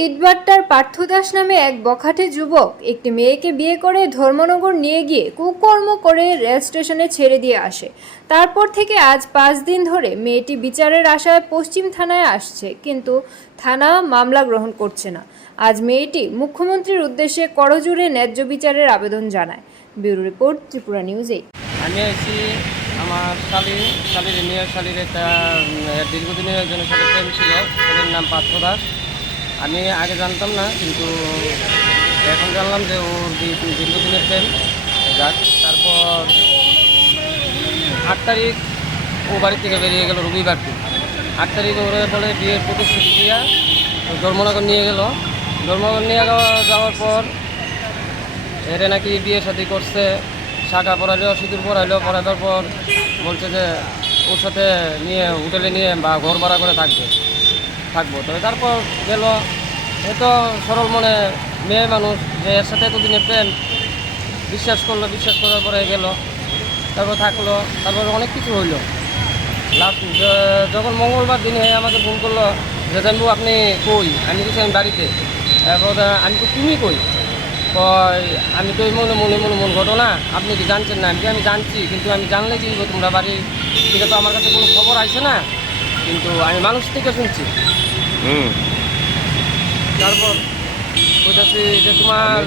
ইটভাটার পার্থ দাস নামে এক বখাটে যুবক একটি মেয়েকে বিয়ে করে ধর্মনগর নিয়ে গিয়ে কুকর্ম করে রেল স্টেশনে ছেড়ে দিয়ে আসে। তারপর থেকে আজ 5 দিন ধরে মেয়েটি বিচারের আশায় পশ্চিম থানায় আসছে, কিন্তু থানা মামলা গ্রহণ করছে না। আজ মেয়েটি মুখ্যমন্ত্রীর উদ্দেশ্যে করজোড়ে ন্যায্য বিচারের আবেদন জানায়। Bureau report, Tripura news 8। আমি আছি আমার শালির মেয়ের শালির একটা দীর্ঘদিনের একজনের সাথে প্রেম ছিল, ওদের নাম পার্থ দাস। আমি আগে জানতাম না, কিন্তু এখন জানলাম যে ওর দীর্ঘদিনের প্রেম। যাক, তারপর 8 তারিখ ও বাড়ি থেকে বেরিয়ে গেল রবিবার দিন। 8 তারিখ ওরা বলে বিয়ের প্রতিশ্রুতি দিয়া ধর্মনগর নিয়ে গেল। ধর্মনগর নিয়ে যাওয়ার পর এরে নাকি বিয়ে শাদী করছে, শাখা পড়াইলো, সিঁদুর পড়াইলো। পড়াইবার পর বলছে যে ওর সাথে নিয়ে হোটেলে নিয়ে বা ঘর ভাড়া করে থাকবো। তবে তারপর গেল, এত সরল মনে মেয়ে মানুষ যে এর সাথে এতদিনের প্রেম, বিশ্বাস করার পরে গেল, তারপর থাকলো। তারপর অনেক কিছু হইলো। লাস্ট যখন মঙ্গলবার দিনে আমাকে ফোন করলো যে জানবো আপনি কই, আমি কিছু আমি বাড়িতে। তারপর আমি তো তুমি কই, আমি তো মন ঘটনা আপনি কি জানছেন না? আমি জানছি, কিন্তু আমি জানলে কি তোমরা বাড়ির থেকে তো আমার কাছে কোনো খবর আসে না, কিন্তু আমি মানুষ থেকে শুনছি। তারপর কোথাছি যে তোমার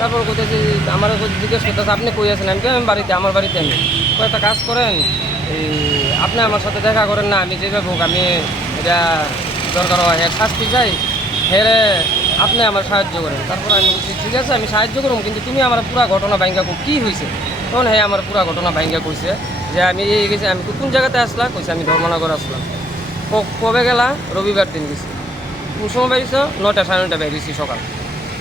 তারপর কোথাছি আমার জিজ্ঞেস করতেছে আপনি কই আছেন? আমি বাড়িতে, আমার বাড়িতে। আমি কয়েকটা কাজ করেন, এই আপনি আমার সাথে দেখা করেন না, আমি যেভাবে হোক আমি এটা দরকার হয় শাস্তি চাই, হেরে আপনি আমার সাহায্য করেন। তারপর আমি বলছি ঠিক আছে আমি সাহায্য করুন, কিন্তু তুমি আমার পুরা ঘটনা ভাঙ্গা কী হয়েছে? তখন হ্যাঁ আমার পুরা ঘটনা ভাঙ্গা কইছে যে আমি এই গেছি। আমি কোন জায়গাতে আসলাম? কইছে আমি ধর্মনগর আসলাম। কবে গেলা? রবিবার দিন গেছি। কোন সময় বেরিয়েছ? 9টা 9:30 বেরিয়েছি সকাল।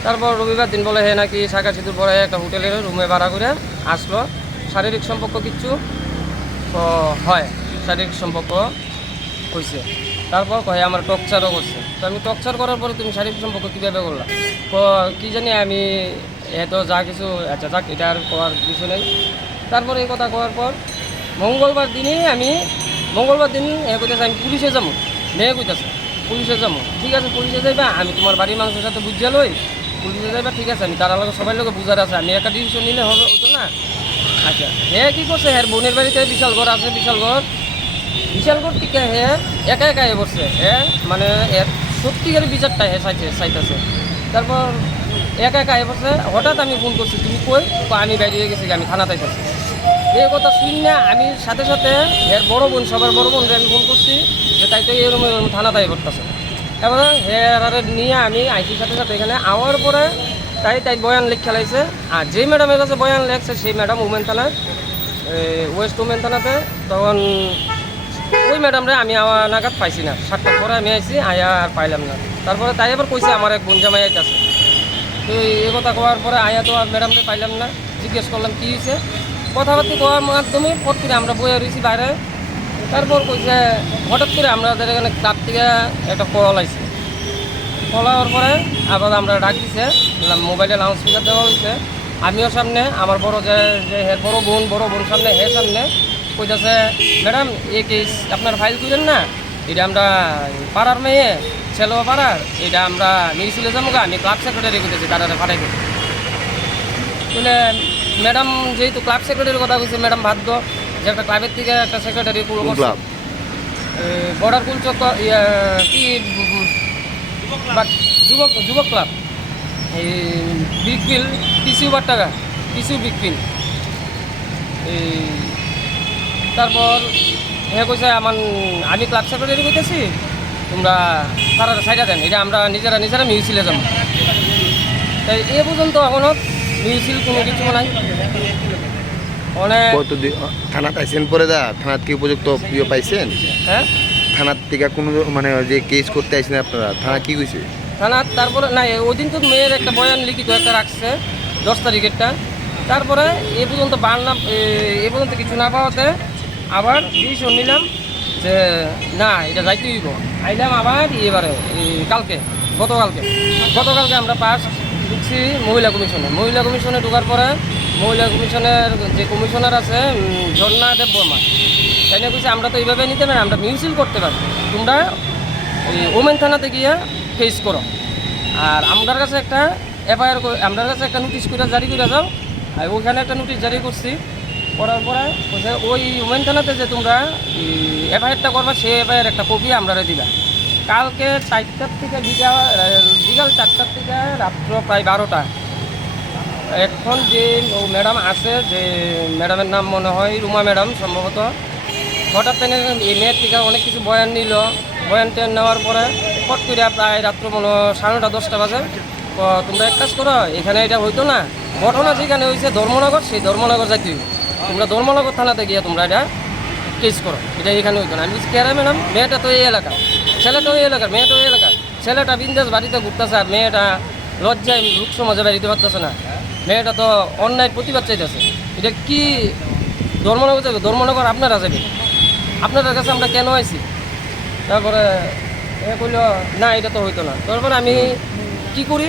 তারপর রবিবার দিন বলে হ্যাঁ নাকি শাখা সিঁদুর পরে একটা হোটেলের রুমে ভাড়া করে আসলো। শারীরিক সম্পর্ক কিচ্ছু হয়, শারীরিক সম্পর্ক হয়েছে। তারপর কয়ে আমার টর্চারও করছে। তো আমি টর্চার করার পরে তুমি শারীরিক সম্পর্ক কীভাবে করলাম? কী জানি আমি এত যা কিছু, আচ্ছা যাক, এটা আর করার কিছু নেই। তারপরে এই কথা করার পর মঙ্গলবার দিন কইতেছে আমি পুলিশে যাবো। মেয়ে কইতেছে পুলিশে যাবো। ঠিক আছে পুলিশে যাইবা, আমি তোমার বাড়ির মানুষের সাথে বুঝিয়া লই, পুলিশে যাইবা। ঠিক আছে আমি তার লোক সবাই লোক বুঝার আছে, আমি একটা ডিসিশন নিলে হতো না। আচ্ছা হ্যাঁ কী করছে, হ্যাঁ বোনের বাড়িতে বিশাল ঘর আছে, বিশাল ঘর থেকে হ্যাঁ একা বসছে। হ্যাঁ মানে এর সত্যিকারের বিচারটা হ্যাঁ চাইতেছে। তারপর একা বসছে। হঠাৎ আমি ফোন করছি তুমি কই? আমি বেরিয়ে গেছি, আমি থানা তাইতেছি। এই কথা শুনি না, আমি সাথে এর বড় বোন, সবার বড় বোনকে আমি ফোন করছি যে তাই তো এরকম থানা তাই করতেছে। এবার হেয়ারে নিয়ে আমি আইসির সাথে এখানে আওয়ার পরে তাই বয়ান লিখ খেলাইছে। আর যেই ম্যাডামের কাছে বয়ান লেখছে সেই ম্যাডাম উমেন থানার, ওয়েস্ট উমেন থানাতে। তখন ওই ম্যাডামরে আমি আওয়া নাগাদ পাইছি না। 7টার পরে আমি আইসি, আয়া আর পাইলাম না। তারপরে তাই আবার কইছে আমার এক বোন জামাই আইতাছে। তো এই কথা কওয়ার পরে আয়া তো আর ম্যাডামকে পাইলাম না। জিজ্ঞেস করলাম কী হয়েছে, কথাবার্তা কওয়ার মাধ্যমে পর করে আমরা বয়ে রয়েছি বাইরে। তারপর কইছে হঠাৎ করে আমাদের এখানে ক্লাব থেকে একটা কল আইছে। কল হওয়ার পরে আবার আমরা ডাক দিছে, মোবাইলে লাউড স্পিকার দেওয়া হয়েছে। আমিও সামনে, আমার বড় যে বড় বোন সামনে, সামনে কইতেছে ম্যাডাম এই কেস আপনার ফাইল করেন না, এটা আমরা পাড়ার মেয়ে ছেলেও পাড়ার, এটা আমরা মিছিলে যাবো গা, আমি ক্লাব সেক্রেটারি করতেছি, তারা পাঠাই দিই। বলে ম্যাডাম যেহেতু ক্লাব সেক্রেটারির কথা কইছে, ম্যাডাম বাধ্য যে একটা ক্লাবের থেকে একটা সেক্রেটারি পুরো বর্ডার কুলচক কি যুবক ক্লাব, এই বিগবিল পিসিউ টাকা পিসিউ বিগবিল। এই তারপর হ্যাঁ কইছে আমি ক্লাব সেক্রেটারি করতেছি, তোমরা তারা সাইডা দেন, এটা আমরা নিজেরা মিউজিলে যাবো। তাই এ পর্যন্ত এখনও মিউজিল কোনো কিছু নাই। অনেক থানাত আইসেন পরে থানাত কি উপযুক্ত ইয়ে পাইছেন? হ্যাঁ থানার থেকে কোনো মানে যে কেস করতে আইসেন আপনারা, থানা কি কইছে? থানার তারপরে না ওই দিন তো মেয়ের একটা বয়ান লিখিত একটা রাখছে 10 তারিখেরটা। তারপরে এ পর্যন্ত এ পর্যন্ত কিছু না পাওয়াতে আবার ডিসিশন নিলাম যে না এটা যাইতে হইব। আইলাম আবার এবারে গতকালকে আমরা ঢুকছি মহিলা কমিশনে ঢোকার পরে মহিলা কমিশনের যে কমিশনার আছে ঝর্ণা দেব বর্মা, তাই না কইছে আমরা তো এইভাবে নিতে পারি, আমরা মিউজিল করতে পারি, তোমরা ওমেন থানাতে গিয়ে কেস করো। আর আমার কাছে একটা এফআইআর, আমার কাছে একটা নোটিশ করে জারি করে যাও। আর ওইখানে একটা নোটিশ জারি করছি, করার পরে বলছে ওই ওমেন থানাতে যে তোমরা এফআইআরটা করবা, সেই এফআইআর একটা কপি আমরা দিবা। কালকে 4টার থেকে বিকাল 4টার থেকে রাত্র প্রায় 12টা। এখন যে ম্যাডাম আছে, যে ম্যাডামের নাম মনে হয় রুমা ম্যাডাম সম্ভবত, হঠাৎ এই মেয়ের থেকে অনেক কিছু বয়ান নিল। বয়ান ট্যান নেওয়ার পরে ফট করে প্রায় রাত্র মনে হয় 9:30 10টা বাজে, তো তোমরা এক কাজ করো, এখানে এটা হইতো না, ঘটনা যেখানে হয়েছে ধর্মনগর, সেই ধর্মনগর যাইতে হইব, তোমরা ধর্মনগর থানাতে গিয়ে তোমরা এটা কেস করো, এটা এখানে হইতো না। আমি কেরে ম্যাডাম, মেয়েটা তো এই এলাকা, ছেলেটা ওই এলাকার, মেয়েটা ওই এলাকার, ছেলেটা বিন্দাস বাড়িতে ঘুরতেছে, আর মেয়েটা লজ্জায় লোক সমাজে বাড়িতে পারতেছে না, মেয়েটা তো অন্যায় প্রতিবাদ চাইতেছে। এটা কি ধর্মনগর যাবে? ধর্মনগর আপনারা যাবে, আপনাদের কাছে আমরা কেন আইছি? তারপরে এ কইল না এটা তো হইতো না। তারপরে আমি কি করি,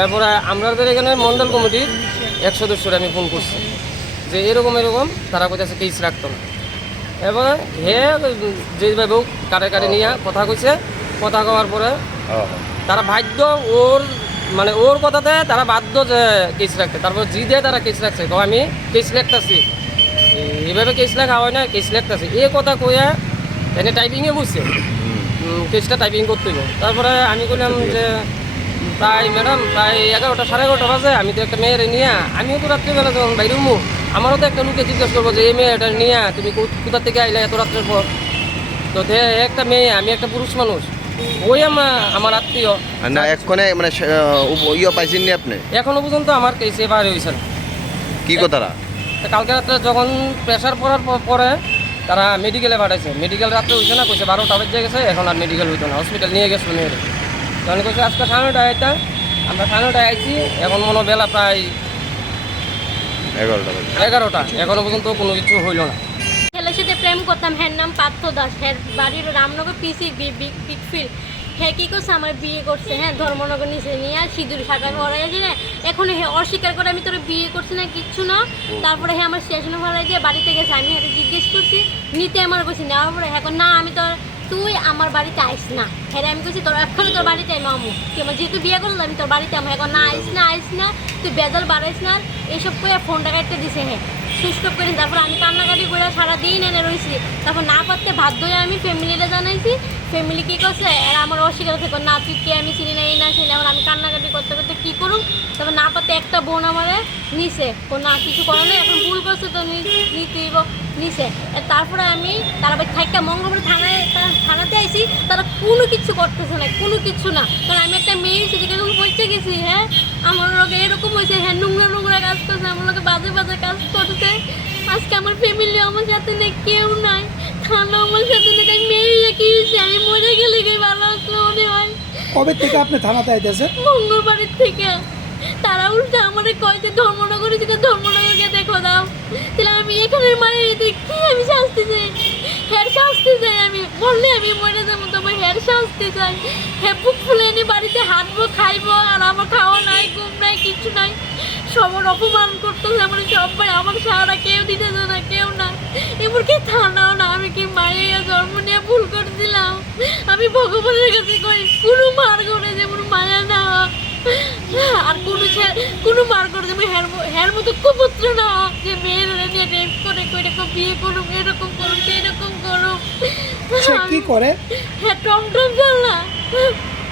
এরপরে আমাদের এখানে মন্ডল কমিটির এক সদস্যরে আমি ফোন করছি যে এরকম তারা কইতেছে কেস রাখতো না। এবারে হে যেভাবে হোক কারে নিয়ে কথা কইছে, কথা কওয়ার পরে তারা বাধ্য, ওর কথাতে তারা বাধ্য যে কেস রাখতে। তারপর জিদে তারা কেস রাখছে, তো আমি কেস রাখতেছি, এইভাবে কেস লেখা হয় না, কেস লিখতেছে এই কথা কইয়া এনে টাইপিংয়ে বুঝছে, কেসটা টাইপিং করতে হইব। তারপরে আমি কইলাম যে প্রায় ম্যাডাম প্রায় 11টা 11:30 বাজে, আমি তো একটা মেয়ের নিয়ে, আমিও তো রাত্রিবেলা যখন বাইরে উঠবো, আমারও তো একটা লোকে জিজ্ঞেস করবো যে এই মেয়েটা নিয়ে তুমি কোথা থেকে আইলে এত রাত্রের পর। তো একটা মেয়ে, আমি একটা পুরুষ মানুষ, ওই আমার আত্মীয় না। এক্ষণে মানে ইয়ে পাইছেননি আপনি? এখনো পর্যন্ত আমার কেসে বাইরে হয়েছে না। কি কথাটা? কালকে রাত্রে যখন প্রেশার পড়ার পরে তারা মেডিকেলে পাঠাইছে, মেডিকেল রাত্রে হইছে না, কইছে 12টা বেজে গেছে, এখন আর মেডিকেল হইতো না, হসপিটাল নিয়ে গেছিল মেয়ের। তখন কইছে আজকে 9:30 এটা, আমরা 9:30 আইছি, এখন মনে বেলা প্রায় 11টা, এখনো পর্যন্ত কোনো কিছু হইল না। ছেলের সাথে প্রেম করতাম, হ্যার নাম পার্থ দাস, হ্যার বাড়ির রামনগর পিসি বিগফিল্ড। হ্যাঁ কী করছে, আমার বিয়ে করছে, হ্যাঁ ধর্মনগর নিচে নিয়ে সিঁদুর শাখা ভরাই আছে না, এখন হ্যাঁ অস্বীকার করে আমি তোরা বিয়ে করছি না কিচ্ছু না। তারপরে হ্যাঁ আমার স্টেশনে ভরাই দিয়ে বাড়িতে গেছে, আমি হ্যাঁ জিজ্ঞেস করছি, নিতে আমার কইছি নেওয়ার পরে এখন না আমি তুই আমার বাড়িতে আইস না। হ্যাঁ আমি কইছি তোর এক্ষুনি তোর বাড়িতে আই মামু, তুই আমার যেহেতু বিয়ে করলো আমি তোর বাড়িতে আমার, এখন না আইস না তুই বেজাল বাড়াইস না, এইসব করে ফোনটা কাটতে দিছে, হ্যাঁ সুইচ অফ করে। তারপর আমি কান্নাকাটি করে সারাদিন এনে রয়েছি, তারপর না পারতে বাধ্য হয়ে আমি ফ্যামিলিটা জানাইছি। ফ্যামিলি কী করছে, আর আমার অস্বীকার থেকে না তুই কে আমি চিনি না, এই না চিনি, এখন আমি কান্নাকাটি করতে করতে কী করুন। তারপর না পারতে একটা বোন আমারে নিছে, ও না কিছু করে না, এখন ভুল করছে তো নিতেইব নিছে। তারপরে আমি তারা থাইকা মঙ্গলবার থানাতে আইসি, তারা কোনো কিছু করতেছে না, কোনো কিছু না। কারণ আমি একটা মেয়ে হয়েছি যেখানে পৌঁছে গেছি, হ্যাঁ আমার লোক এরকম হয়েছে, হ্যাঁ নোংরা কাজ করছে, আমার লোকে বাজে কাজ করছে। আজকে আমার ফ্যামিলি আমার সাথে নেই, কেউ নাই, থানা আমার সাথে নেই, মেয়ে কি হয়েছে আমি মরে গেলে ভালো আসলে মনে হয়। কবে থেকে আপনি থানাতে আইতেছেন? মঙ্গলবারের থেকে। তারা উল্টা আমাদের কয় যে ধর্মনগরে যেটা ধর্মনগরকে দেখো দাও, তাহলে আমি এখানে মায়ের কি আমি শাস্তি চাই, হের শাস্তি চাই, আমি বললে আমি মরে যাবো, তোমার হের শাস্তি চাই। হ্যাঁ বুক ফুলে এনে বাড়িতে হাঁটবো খাইবো, আর আমার খাওয়া নাই ঘুম নাই কিছু নাই, সবার অপমান করতেছে আমার সবাই, আমার সারা কেউ দিতেছে না, কেউ না, এমনকি থানাও না। আমি কি মায়ের জন্ম নিয়ে ভুল করছিলাম? আমি ভগবানের কাছে কই কোনো মার করে যেমন মায়া না, আর কোনো মার করে যেমন হের মতো কুপুত্র না, যে মেয়েরা নিয়ে রেপ করে বিয়ে করুক, এরকম করুক এরকম করুক। কি করে? হ্যাঁ টমটম চালা।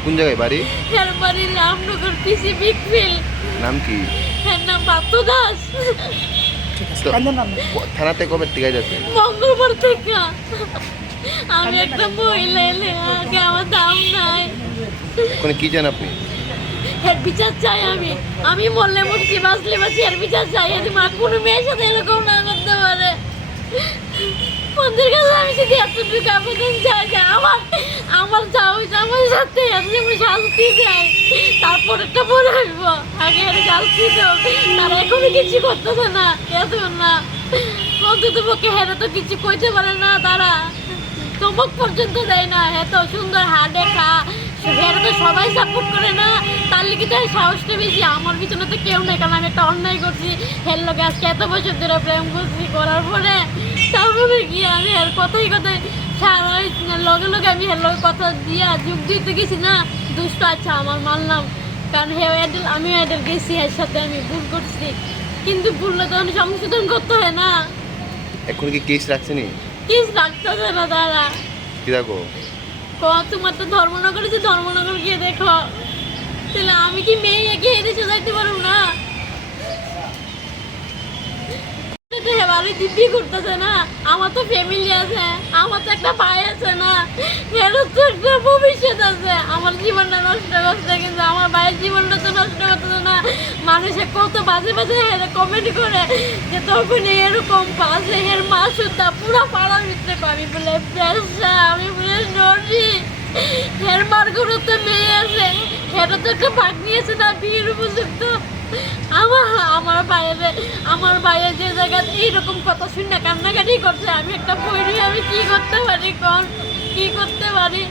কোন জায়গায় বাড়ি? হের বাড়ি রামনগর পিসি বিগফিল্ড। নাম কি? হ্যাঁ নাম পার্থ দাস। তো থানাতে কবে থেকে যাচ্ছেন? মঙ্গলবার থেকে। আমি একটা মহিলা এলে আগে আমার দাম নাই। ওখানে কি চান আপনি? হের বিচার চাই আমি মরলে মরছি, বাঁচলে বাঁচি, এর বিচার চাই। মা কোনো মেয়ের সাথে এরকম না করতে পারে। ওদের কাছে আমি যদি এতটুকু আবেদন চাই যে আমার যা হয়েছে আমার সাথে শাস্তি দেয়, তারপর একটা বলে আসবো, আগে শাস্তি দেব। তারা এখনো কিছু করতেছে না, এত না, অন্তত পক্ষে হেরা তো কিছু কইতে পারে না, তারা চমক পর্যন্ত দেয় না। এত সুন্দর হাডে খা, হেরা তো সবাই সাপোর্ট করে না, তার লিখে তো সাহসটা বেশি। আমার পিছনে তো কেউ নেই, কারণ আমি একটা অন্যায় করছি, হের লোকে আজকে এত বছর ধরে প্রেম করছি, করার পরে তারপরে কি আমি আর কথাই লগে লগে আমি হের লগে কথা দিয়া যোগ দিতে গেছি না, দুষ্ট আচ্ছা আমার মানলাম, কারণ হে এডেল আমিও এডেল গেছি, এর সাথে আমি ভুল করছি, কিন্তু ভুললে তো আমি সংশোধন করতে হয় না। এখন কি কেস রাখছেনি? কিস রাখতেছে না তারা। কি দেখো তোমার তো ধর্মনগর আছে, ধর্মনগর গিয়ে দেখো, তাহলে আমি কি মেয়ে এগিয়ে এদেশে যাইতে পারবো না? বাড়ি দিব্যি করতেছে না, আমার তো ফ্যামিলি আছে, আমার তো একটা ভাই আছে না, এর তো একটা ভবিষ্যৎ আছে। আমার জীবনটা নষ্ট করছে, কিন্তু আমার ভাইয়ের জীবনটা তো নষ্ট করতেছে না। মানুষে কত বাজে বাজে কমেন্ট করে যে তখন এরকম বাজে এর মা সুদ্ধা পুরো পাড়ার ভিতরে আমি বলে পেশা, আমি বলে নড়ি, এর মার ঘরে তো মেয়ে আছে, এটা তো একটা ভাগ নিয়েছে না বিয়ের উপযুক্ত। আমার ভাইয়ের যে জায়গায় এইরকম কথা শুনে কান্নাকাটি করছে, আমি একটা বই নিয়ে আমি কি করতে পারি, কি করতে পারি?